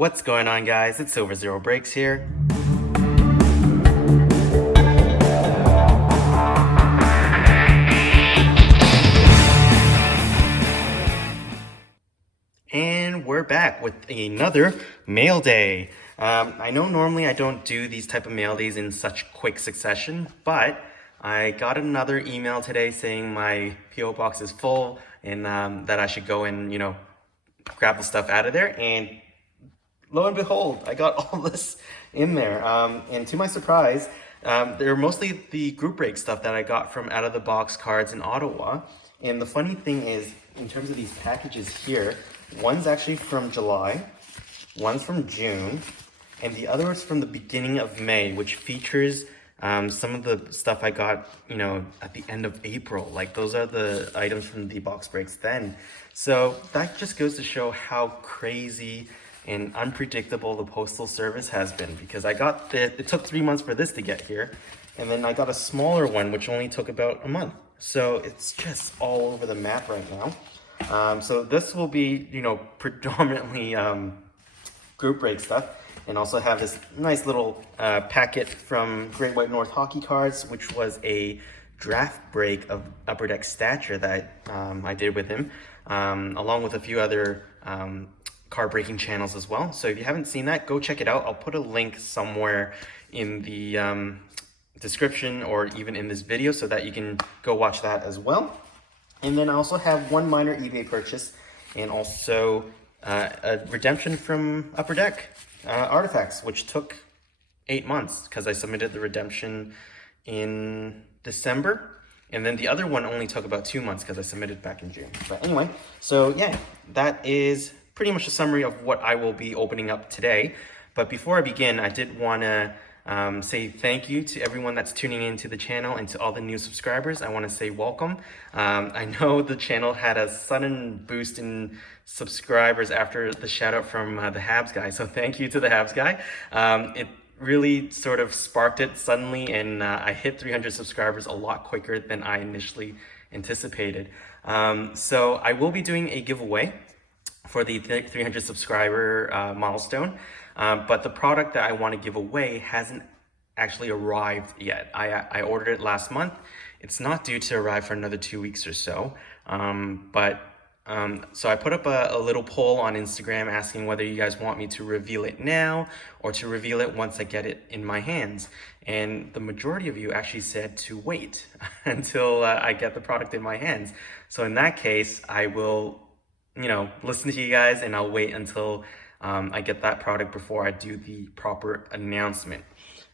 What's going on, guys? It's Silverzero Breaks here. And we're back with another mail day. I know normally I don't do these type of mail days in such quick succession, but I got another email today saying my PO box is full and that I should go and, grab the stuff out of there. And lo and behold, I got all this in there. And to my surprise, they're mostly the group break stuff that I got from out of the box cards in Ottawa. And the funny thing is, in terms of these packages here, one's actually from July, one's from June, and the other is from the beginning of May, which features some of the stuff I got, at the end of April. Like, those are the items from the box breaks then. So that just goes to show how crazy and unpredictable the postal service has been, because it took 3 months for this to get here, and then I got a smaller one which only took about a month. So it's just all over the map right now. So this will be, predominantly group break stuff, and also have this nice little packet from Great White North Hockey Cards, which was a draft break of Upper Deck Stature that I did with him, along with a few other card breaking channels as well. So if you haven't seen that, go check it out. I'll put a link somewhere in the description or even in this video so that you can go watch that as well. And then I also have one minor eBay purchase and also a redemption from Upper Deck Artifacts, which took 8 months because I submitted the redemption in December. And then the other one only took about 2 months because I submitted back in June. But anyway, so yeah, that is pretty much a summary of what I will be opening up today. But before I begin, I did want to say thank you to everyone that's tuning into the channel, and to all the new subscribers. I want to say welcome. I know the channel had a sudden boost in subscribers after the shout out from the Habs guy. So thank you to the Habs guy. It really sort of sparked it suddenly, and I hit 300 subscribers a lot quicker than I initially anticipated. So I will be doing a giveaway for the 300 subscriber milestone, but the product that I want to give away hasn't actually arrived yet. I ordered it last month. It's not due to arrive for another 2 weeks or so, so I put up a little poll on Instagram asking whether you guys want me to reveal it now or to reveal it once I get it in my hands. And the majority of you actually said to wait until I get the product in my hands. So in that case, I will listen to you guys, and I'll wait until I get that product before I do the proper announcement.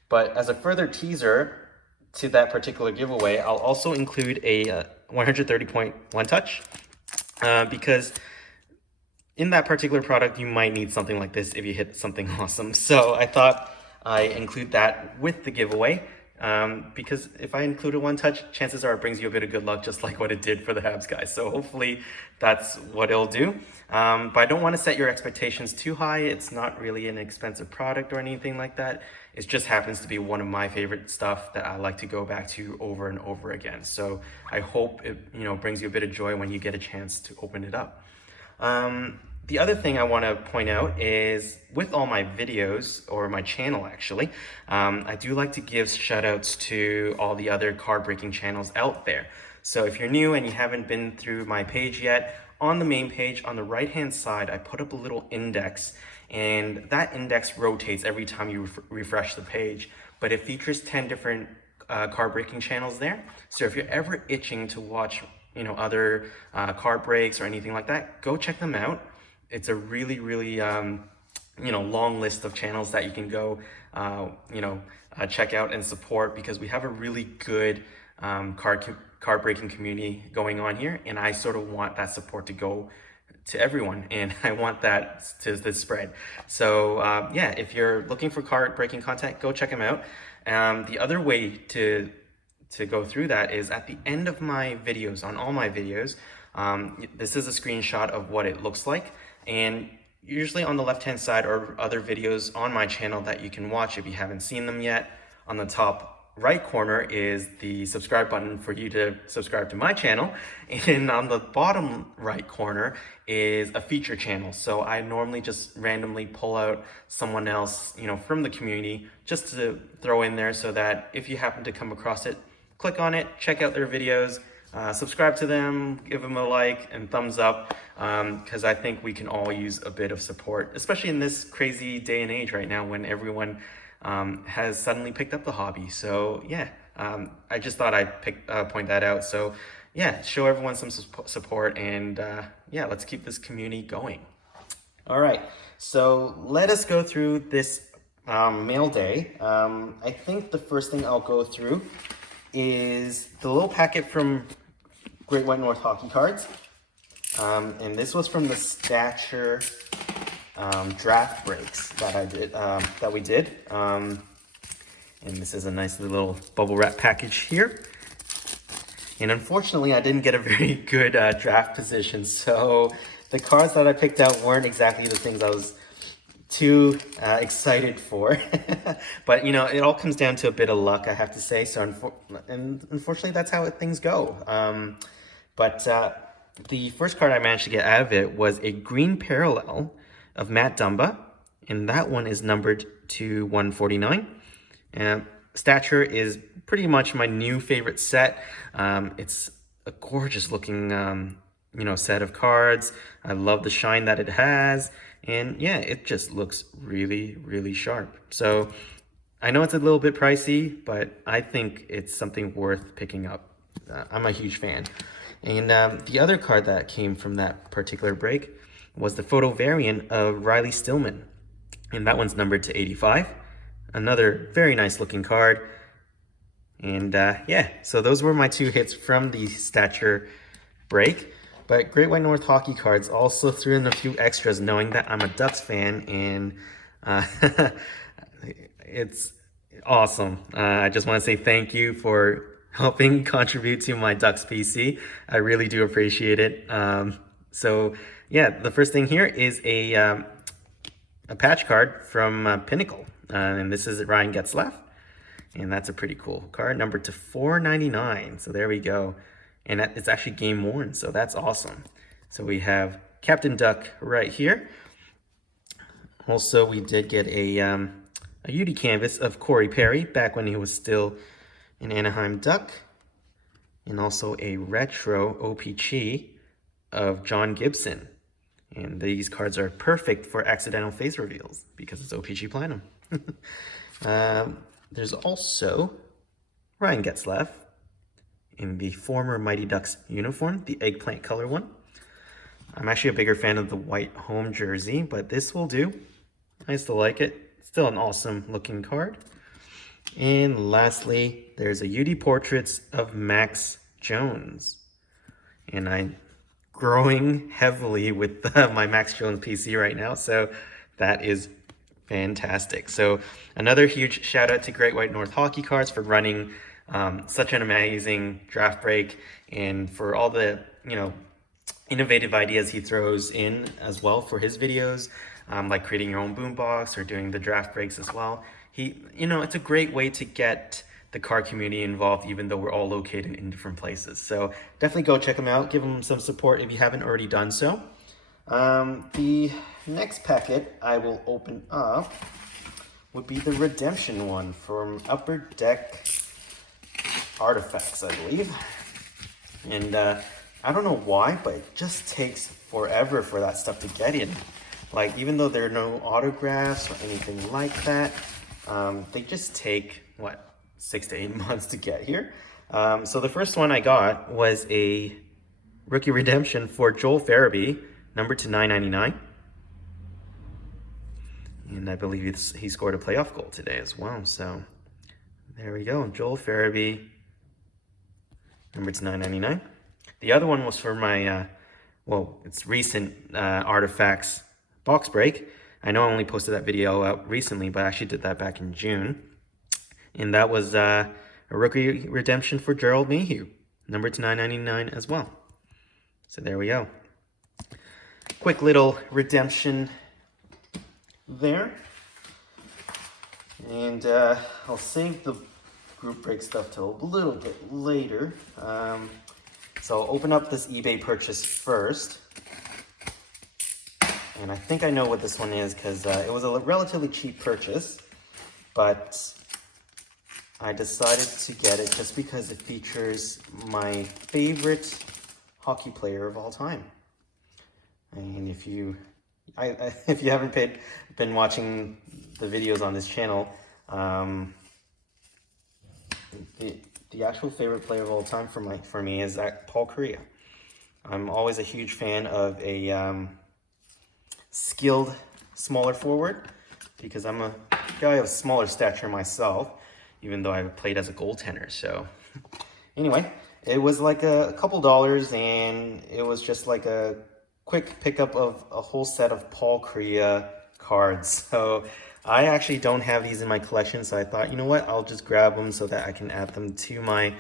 But as a further teaser to that particular giveaway, I'll also include a 130-point one touch, because in that particular product, you might need something like this if you hit something awesome. So I thought I include that with the giveaway. Because if I include a one touch, chances are it brings you a bit of good luck, just like what it did for the Habs guys. So hopefully that's what it'll do. But I don't want to set your expectations too high. It's not really an expensive product or anything like that. It just happens to be one of my favorite stuff that I like to go back to over and over again. So I hope it, brings you a bit of joy when you get a chance to open it up. The other thing I want to point out is with all my videos, or my channel actually, I do like to give shout outs to all the other card breaking channels out there. So if you're new and you haven't been through my page yet, on the main page on the right hand side, I put up a little index, and that index rotates every time you refresh the page, but it features 10 different card breaking channels there. So if you're ever itching to watch other card breaks or anything like that, go check them out. It's a really, really, long list of channels that you can go, check out and support, because we have a really good card breaking community going on here, and I sort of want that support to go to everyone, and I want that to spread. So yeah, if you're looking for card breaking content, go check them out. The other way to go through that is at the end of my videos, on all my videos. This is a screenshot of what it looks like, and usually on the left hand side are other videos on my channel that you can watch if you haven't seen them yet. On the top right corner is the subscribe button for you to subscribe to my channel, and on the bottom right corner is a feature channel. So I normally just randomly pull out someone else, you know, from the community just to throw in there, so that if you happen to come across it, click on it, check out their videos, subscribe to them, give them a like and thumbs up, because I think we can all use a bit of support, especially in this crazy day and age right now when everyone has suddenly picked up the hobby. So yeah, I just thought I'd point that out. So yeah, show everyone some support, and yeah, let's keep this community going. All right, so let us go through this mail day. I think the first thing I'll go through is the little packet from Great White North Hockey Cards. And this was from the Stature draft breaks that we did. And this is a nice little bubble wrap package here. And unfortunately, I didn't get a very good draft position, so the cards that I picked out weren't exactly the things I was too excited for. But you know, it all comes down to a bit of luck, I have to say. So unfortunately, that's how things go. The first card I managed to get out of it was a green parallel of Matt Dumba, and that one is numbered to 149. Stature is pretty much my new favorite set. It's a gorgeous looking you know, set of cards. I love the shine that it has, and yeah, it just looks really, really sharp. So I know it's a little bit pricey, but I think it's something worth picking up. I'm a huge fan. And the other card that came from that particular break was the photo variant of Riley Stillman, and that one's numbered to 85. Another very nice looking card. And yeah, so those were my two hits from the Stature break. But Great White North Hockey Cards also threw in a few extras, knowing that I'm a Ducks fan, and it's awesome. I just want to say thank you for helping contribute to my Ducks PC. I really do appreciate it. So yeah, the first thing here is a patch card from Pinnacle, and this is Ryan Getzlaf, and that's a pretty cool card, numbered to 499. So there we go, and it's actually game worn, so that's awesome. So we have Captain Duck right here. Also, we did get a UD canvas of Corey Perry back when he was still an Anaheim Duck, and also a retro OPG of John Gibson. And these cards are perfect for accidental face reveals because it's OPG Platinum. There's also Ryan Getzlaf in the former Mighty Ducks uniform, the eggplant color one. I'm actually a bigger fan of the white home jersey, but this will do. I still like it. Still an awesome looking card. And lastly, there's a UD Portraits of Max Jones. And I'm growing heavily with my Max Jones PC right now, so that is fantastic. So another huge shout out to Great White North Hockey Cards for running such an amazing draft break, and for all the, you know, innovative ideas he throws in as well for his videos, like creating your own boombox or doing the draft breaks as well. You know, it's a great way to get the card community involved, even though we're all located in different places. So definitely go check them out. Give them some support if you haven't already done so. The next packet I will open up would be the redemption one from Upper Deck Artifacts, I believe. And I don't know why, but it just takes forever for that stuff to get in. Like, even though there are no autographs or anything like that, they just take, what, 6 to 8 months to get here. So the first one I got was a rookie redemption for Joel Farabee, numbered to 999. And I believe he scored a playoff goal today as well. So there we go, Joel Farabee, numbered to 999. The other one was for my, well, it's recent Artifacts box break. I know I only posted that video out recently, but I actually did that back in June. And that was a rookie redemption for Gerald Mayhew, numbered to 999 as well. So there we go. Quick little redemption there. And I'll save the group break stuff till a little bit later. So I'll open up this eBay purchase first. And I think I know what this one is because it was a relatively cheap purchase, but I decided to get it just because it features my favorite hockey player of all time. And if you haven't been watching the videos on this channel, the actual favorite player of all time for me is Paul Kariya. I'm always a huge fan of a skilled smaller forward because I'm a guy of smaller stature myself, even though I've played as a goaltender. So anyway, it was like a couple dollars, and it was just like a quick pickup of a whole set of Paul Kariya cards. So I actually don't have these in my collection, so I thought, you know what, I'll just grab them so that I can add them to my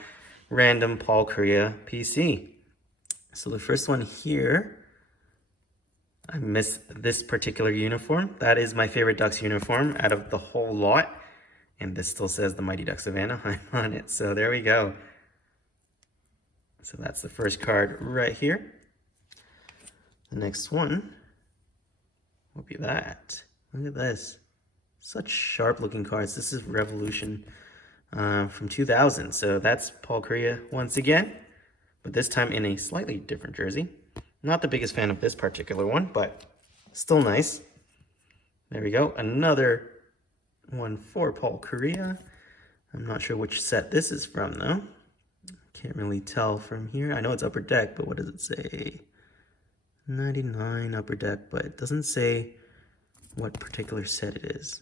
random Paul Kariya PC. So the first one here, I miss this particular uniform. That is my favorite Ducks uniform out of the whole lot. And this still says the Mighty Ducks of Anaheim on it. So there we go. So that's the first card right here. The next one will be that. Look at this. Such sharp looking cards. This is Revolution from 2000. So that's Paul Kariya once again, but this time in a slightly different jersey. Not the biggest fan of this particular one, but still nice. There we go. Another one for Paul Kariya. I'm not sure which set this is from though. Can't really tell from here. I know it's Upper Deck, but what does it say? 99 Upper Deck, but it doesn't say what particular set it is.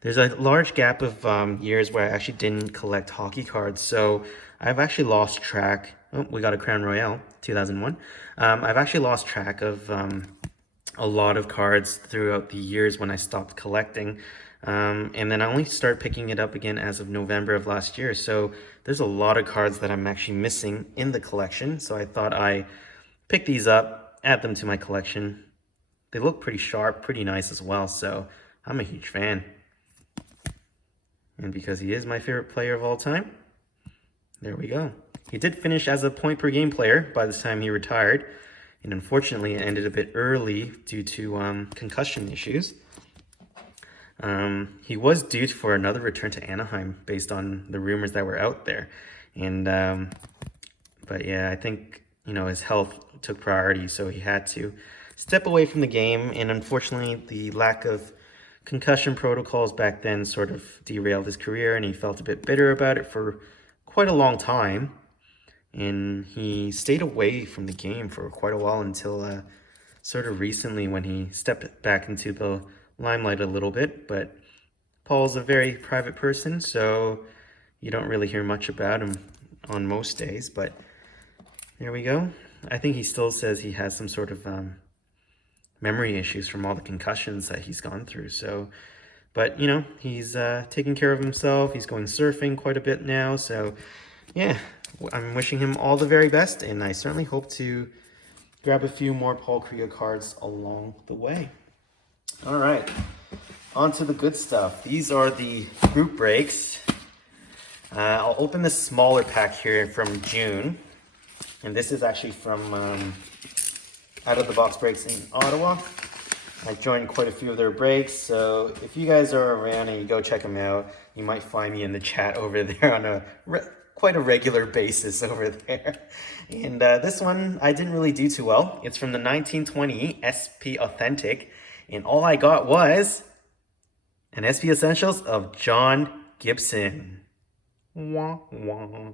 There's a large gap of years where I actually didn't collect hockey cards, so I've actually lost track. Oh, we got a Crown Royale, 2001. I've actually lost track of a lot of cards throughout the years when I stopped collecting. And then I only started picking it up again as of November of last year. So there's a lot of cards that I'm actually missing in the collection. So I thought I pick these up, add them to my collection. They look pretty sharp, pretty nice as well. So I'm a huge fan. And because he is my favorite player of all time, there we go. He did finish as a point per game player by the time he retired. And unfortunately, it ended a bit early due to concussion issues. He was due for another return to Anaheim based on the rumors that were out there. And, but yeah, I think, his health took priority, so he had to step away from the game. And unfortunately, the lack of concussion protocols back then sort of derailed his career, and he felt a bit bitter about it for quite a long time. And he stayed away from the game for quite a while until sort of recently when he stepped back into the limelight a little bit. But Paul's a very private person, so you don't really hear much about him on most days. But there we go. I think he still says he has some sort of memory issues from all the concussions that he's gone through. So, but he's taking care of himself. He's going surfing quite a bit now. So yeah, I'm wishing him all the very best, and I certainly hope to grab a few more Paul Kariya cards along the way. All right, on to the good stuff. These are the group breaks. I'll open the smaller pack here from June, and this is actually from Out of the Box Breaks in Ottawa. I joined quite a few of their breaks, so if you guys are around and you go check them out, you might find me in the chat over there on quite a regular basis over there. And this one I didn't really do too well. It's from the 1920 SP Authentic, and all I got was an SP Essentials of John Gibson. Wah, wah.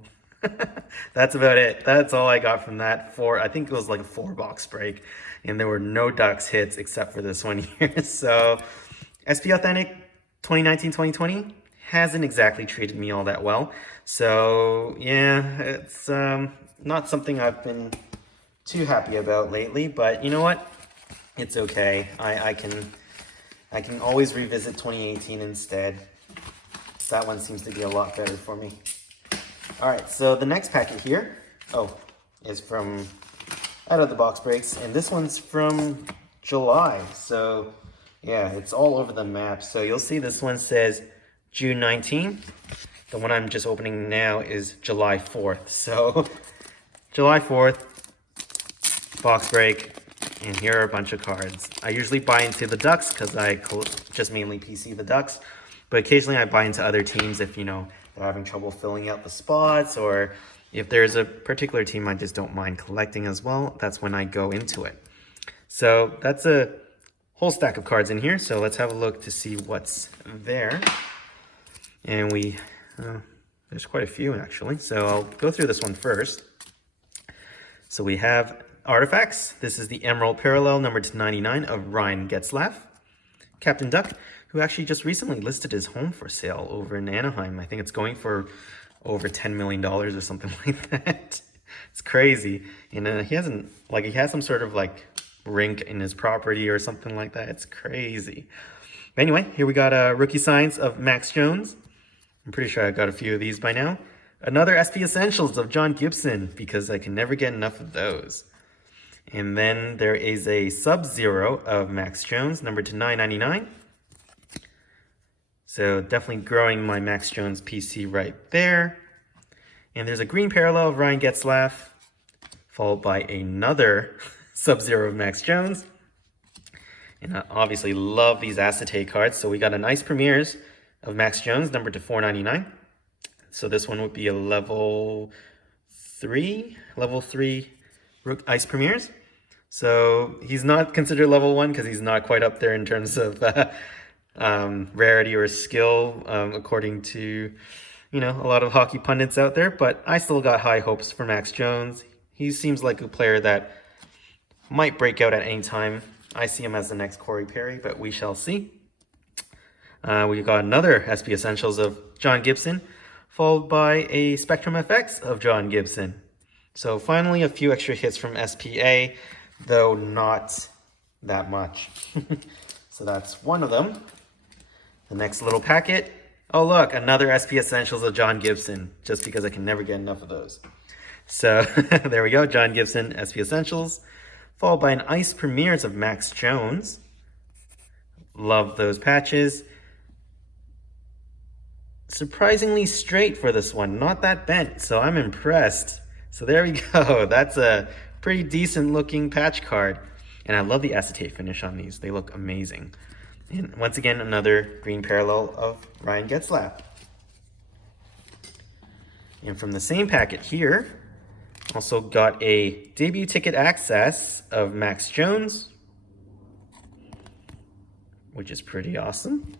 That's about it. That's all I got from that. I think it was like a 4-box break, and there were no Ducks hits except for this one here. So SP Authentic 2019-2020 hasn't exactly treated me all that well. So yeah, it's not something I've been too happy about lately, but you know what? It's okay. I can always revisit 2018 instead. That one seems to be a lot better for me. All right, so the next packet here, is from Out of the Box Breaks, and this one's from July. So yeah, it's all over the map. So you'll see this one says June 19. The one I'm just opening now is July 4th. So July 4th, box break, and here are a bunch of cards. I usually buy into the Ducks because I just mainly PC the Ducks, but occasionally I buy into other teams if, you know, they're having trouble filling out the spots, or if there's a particular team I just don't mind collecting as well, that's when I go into it. So that's a whole stack of cards in here, so let's have a look to see what's there. And there's quite a few actually, so I'll go through this one first. So we have Artifacts. This is the Emerald Parallel number 99 of Ryan Getzlaf. Captain Duck, who actually just recently listed his home for sale over in Anaheim. I think it's going for over $10 million or something like that. It's crazy. And he has some sort of like rink in his property or something like that. It's crazy. But anyway, here we got a rookie signs of Max Jones. I'm pretty sure I got a few of these by now. Another SP Essentials of John Gibson, because I can never get enough of those. And then there is a Sub-Zero of Max Jones, numbered to 999. So definitely growing my Max Jones PC right there. And there's a green parallel of Ryan Getzlaf, followed by another Sub-Zero of Max Jones. And I obviously love these acetate cards. So we got an Ice Premieres of Max Jones, numbered to 499. So this one would be a level 3 Ice Premieres. So he's not considered level 1 because he's not quite up there in terms of rarity or skill, according to, you know, a lot of hockey pundits out there. But I still got high hopes for Max Jones. He seems like a player that might break out at any time. I see him as the next Corey Perry, but we shall see. We got another SP Essentials of John Gibson, followed by a Spectrum FX of John Gibson. So finally a few extra hits from SPA, though not that much. So that's one of them. The next little packet. Oh look, another SP Essentials of John Gibson, just because I can never get enough of those. So there we go, John Gibson SP Essentials, followed by an Ice Premieres of Max Jones. Love those patches. Surprisingly straight for this one, not that bent, so I'm impressed. So there we go, that's a pretty decent looking patch card. And I love the acetate finish on these, they look amazing. And once again, another green parallel of Ryan Getzlaf. And from the same packet here, also got a debut ticket access of Max Jones, which is pretty awesome.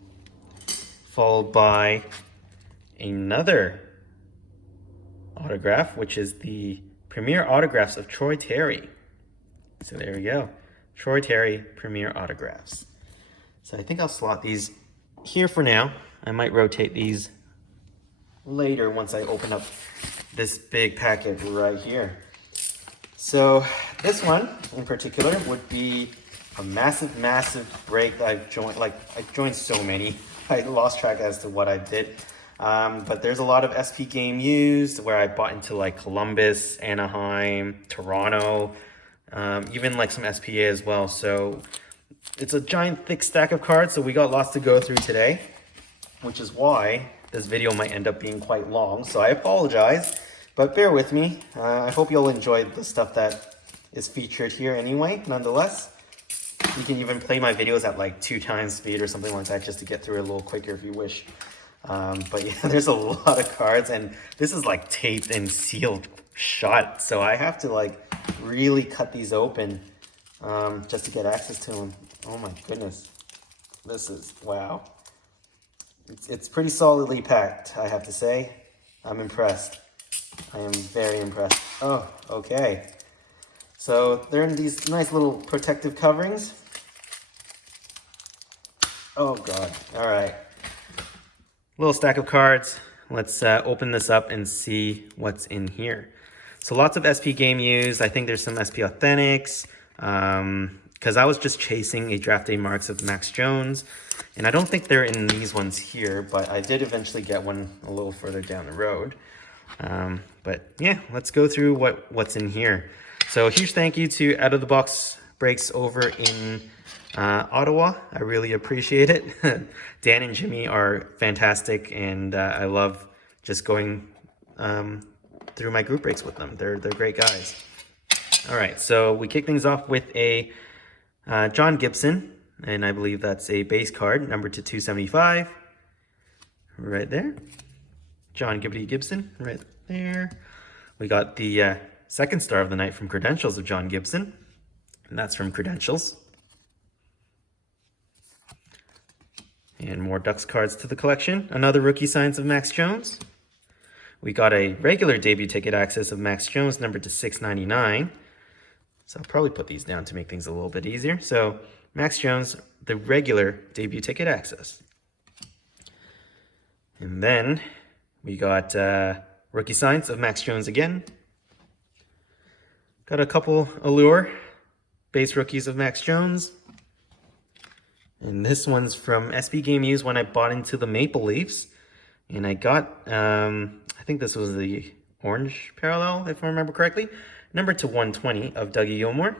Followed by another autograph, which is the Premier Autographs of Troy Terry. So there we go, Troy Terry Premier Autographs. So I think I'll slot these here for now. I might rotate these later once I open up this big packet right here. So this one in particular would be a massive break that I've joined. Like, I joined so many, I lost track as to what I did. But there's a lot of SP game used where I bought into like Columbus, Anaheim, Toronto, even like some SPA as well. So it's a giant thick stack of cards, so we got lots to go through today, which is why this video might end up being quite long. So I apologize, but bear with me. I hope you'll enjoy the stuff that is featured here anyway, nonetheless. You can even play my videos at like 2 times speed or something like that just to get through it a little quicker if you wish. But yeah, there's a lot of cards, and this is like taped and sealed shut, so I have to like really cut these open just to get access to them. Oh my goodness, this is, wow. It's pretty solidly packed, I have to say. I'm impressed. I am very impressed. Oh, okay. So they're in these nice little protective coverings. Oh God, all right. Little stack of cards. Let's open this up and see what's in here. So lots of SP game used. I think there's some SP Authentics. Because I was just chasing a draft day marks of Max Jones. And I don't think they're in these ones here, but I did eventually get one a little further down the road. But yeah, let's go through what's in here. So huge thank you to Out of the Box Breaks over in Ottawa. I really appreciate it. Dan and Jimmy are fantastic, and I love just going through my group breaks with them. They're great guys. All right, so we kick things off with a John Gibson, and I believe that's a base card, numbered to 275. Right there. John Gibson, right there. We got the second star of the night from Credentials of John Gibson, and that's from Credentials. And more Ducks cards to the collection. Another rookie signs of Max Jones. We got a regular debut ticket access of Max Jones, numbered to 699. So I'll probably put these down to make things a little bit easier. So Max Jones, the regular debut ticket access. And then we got rookie signs of Max Jones again. Got a couple Allure base rookies of Max Jones. And this one's from SB Game Used when I bought into the Maple Leafs. And I got, I think this was the orange parallel, if I remember correctly. Number to 120 of Dougie Gilmour.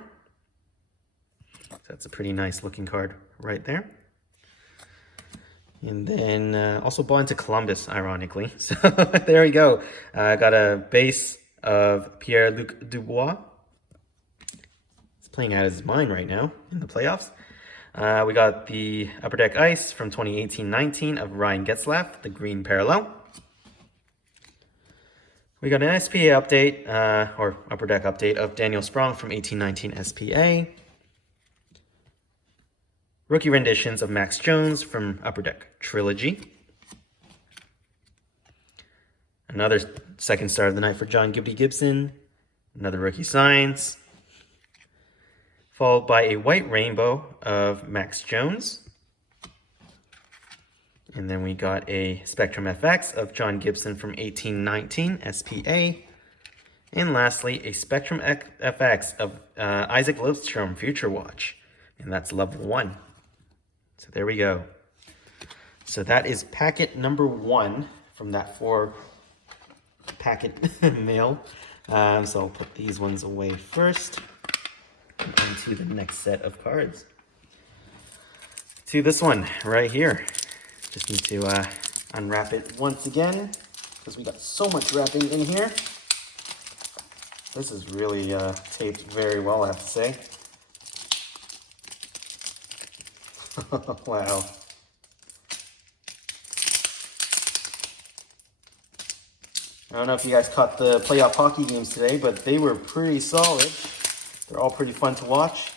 So that's a pretty nice looking card right there. And then also bought into Columbus, ironically. So there we go. I got a base of Pierre-Luc Dubois. He's playing out of his mind right now in the playoffs. We got the Upper Deck Ice from 2018-19 of Ryan Getzlaf, the green parallel. We got an SPA update, or Upper Deck update of Daniel Sprong from 18-19 SPA. Rookie renditions of Max Jones from Upper Deck Trilogy. Another second star of the night for John Gibson. Another rookie signs. Followed by a white rainbow of Max Jones. And then we got a Spectrum FX of John Gibson from 18-19 SPA. And lastly, a Spectrum FX of Isaac Lidstrom Future Watch. And that's level 1. So there we go. So that is packet number 1 from that 4-packet mail. So I'll put these ones away first. And on to the next set of cards. To this one right here. Just need to unwrap it once again because we got so much wrapping in here. This is really taped very well, I have to say. Wow. I don't know if you guys caught the playoff hockey games today, but they were pretty solid. They're all pretty fun to watch.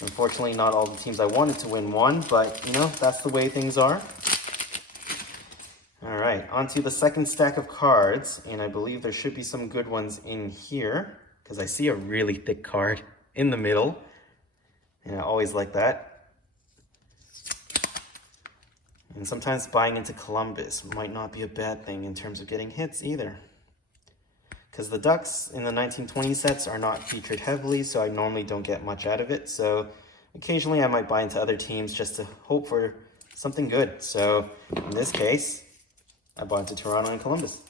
Unfortunately, not all the teams I wanted to win won, but, you know, that's the way things are. All right, on to the second stack of cards, and I believe there should be some good ones in here, because I see a really thick card in the middle, and I always like that. And sometimes buying into Columbus might not be a bad thing in terms of getting hits either. Because the Ducks in the 1920 sets are not featured heavily, so I normally don't get much out of it. So occasionally I might buy into other teams just to hope for something good. So in this case, I bought into Toronto and Columbus.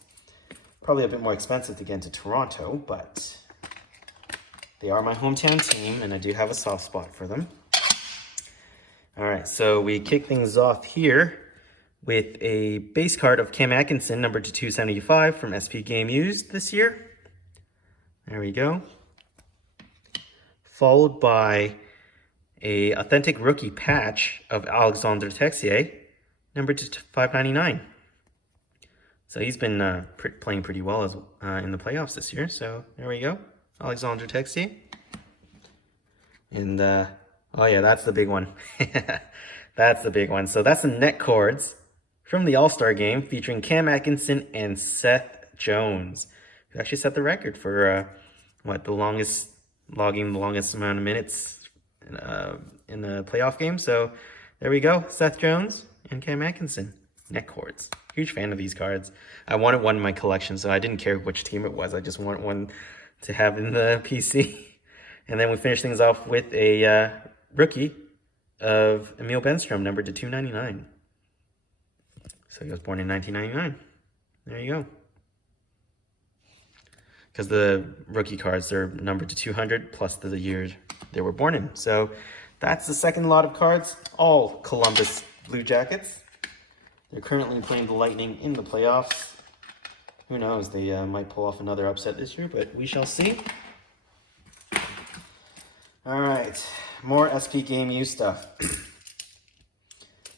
Probably a bit more expensive to get into Toronto, but they are my hometown team, and I do have a soft spot for them. All right, so we kick things off here with a base card of Cam Atkinson, numbered to 275 from SP Game Used this year. There we go. Followed by a authentic rookie patch of Alexandre Texier, numbered to 599. So he's been playing pretty well as in the playoffs this year. So there we go, Alexandre Texier. And oh yeah, that's the big one. That's the big one. So that's the net cords from the All-Star game featuring Cam Atkinson and Seth Jones, who actually set the record for logging the longest amount of minutes in a playoff game. So there we go, Seth Jones and Cam Atkinson, net cords. Huge fan of these cards. I wanted one in my collection, so I didn't care which team it was. I just wanted one to have in the PC. And then we finish things off with a rookie of Emil Benstrom, numbered to 299. So he was born in 1999. There you go. Because the rookie cards are numbered to 200 plus the years they were born in. So that's the second lot of cards, all Columbus Blue Jackets. They're currently playing the Lightning in the playoffs. who knows, they might pull off another upset this year, but we shall see. All right, more SP Game U stuff.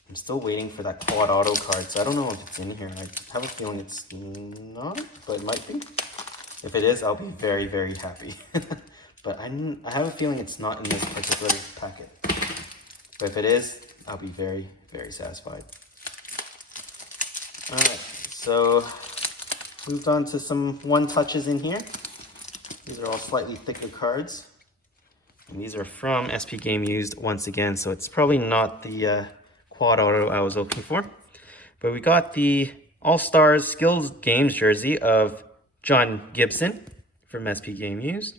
I'm still waiting for that quad auto card, so I don't know if it's in here. I have a feeling it's not, but it might be. If it is, I'll be very, very happy. But I have a feeling it's not in this particular packet. But if it is, I'll be very, very satisfied. All right, so moved on to some one touches in here. These are all slightly thicker cards. And these are from SP Game Used once again, so it's probably not the quad auto I was looking for. But we got the All-Stars Skills Games jersey of John Gibson from SP Game Used.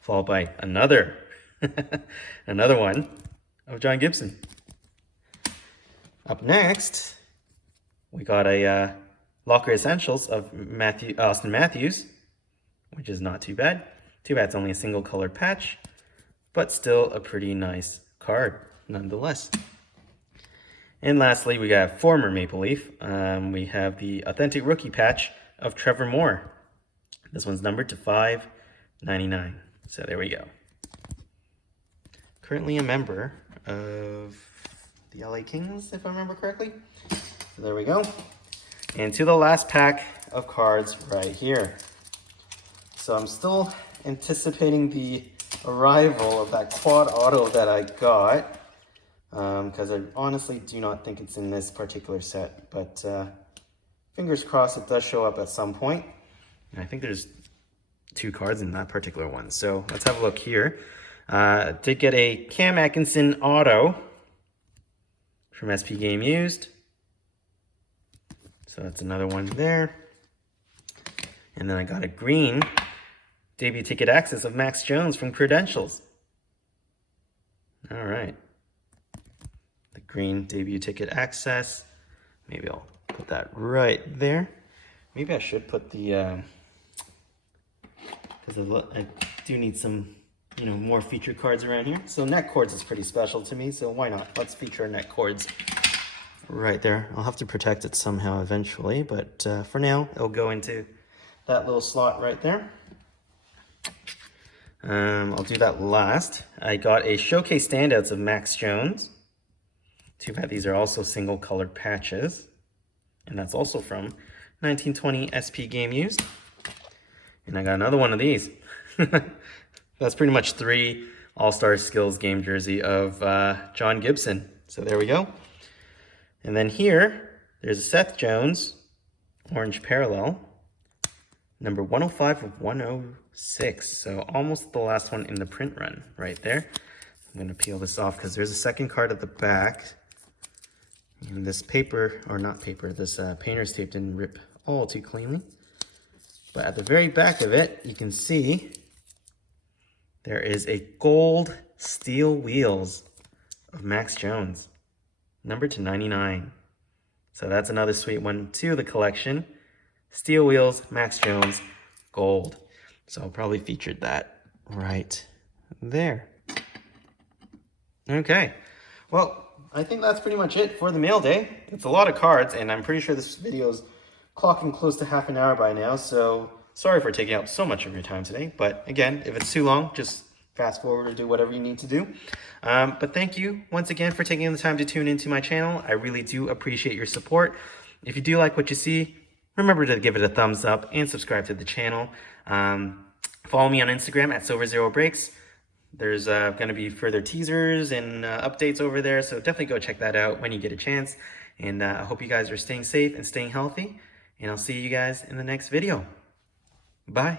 Followed by another one of John Gibson. Up next, we got a Locker Essentials of Austin Matthews, which is not too bad. Too bad it's only a single colored patch, but still a pretty nice card nonetheless. And lastly, we got former Maple Leaf. We have the Authentic Rookie patch of Trevor Moore. This one's numbered to 599. So there we go. Currently a member of the LA Kings, if I remember correctly. So there we go. And to the last pack of cards right here. So I'm still anticipating the arrival of that quad auto that I got, because I honestly do not think it's in this particular set, but fingers crossed it does show up at some point. And I think there's 2 cards in that particular one, so let's have a look here. Did get a Cam Atkinson auto from SP Game Used, so that's another one there. And then I got a green debut ticket access of Max Jones from Credentials. All right. The green debut ticket access. Maybe I'll put that right there. Maybe I should put the, because I do need some, more feature cards around here. So net cords is pretty special to me, so why not? Let's feature net cords right there. I'll have to protect it somehow eventually, but for now, it'll go into that little slot right there. I'll do that last. I got a Showcase Standouts of Max Jones. Too bad these are also single colored patches. And that's also from 1920 SP Game Used. And I got another one of these. That's pretty much 3 All-Star Skills game jersey of John Gibson. So there we go. And then here, there's a Seth Jones Orange Parallel. Number 105 of 106, so almost the last one in the print run right there. I'm going to peel this off because there's a second card at the back. And this paper, or not paper, this painter's tape didn't rip all too cleanly. But at the very back of it, you can see there is a gold steel wheels of Max Jones, numbered to 99. So that's another sweet one to the collection. Steel wheels, Max Jones, gold. So I'll probably feature that right there. Okay, well, I think that's pretty much it for the mail day. It's a lot of cards, and I'm pretty sure this video is clocking close to half an hour by now, so sorry for taking up so much of your time today. But again, if it's too long, just fast forward or do whatever you need to do. But thank you once again for taking the time to tune into my channel. I really do appreciate your support. If you do like what you see, remember to give it a thumbs up and subscribe to the channel. Follow me on Instagram at Silverzero Breaks. There's going to be further teasers and updates over there, so definitely go check that out when you get a chance. And I hope you guys are staying safe and staying healthy. And I'll see you guys in the next video. Bye.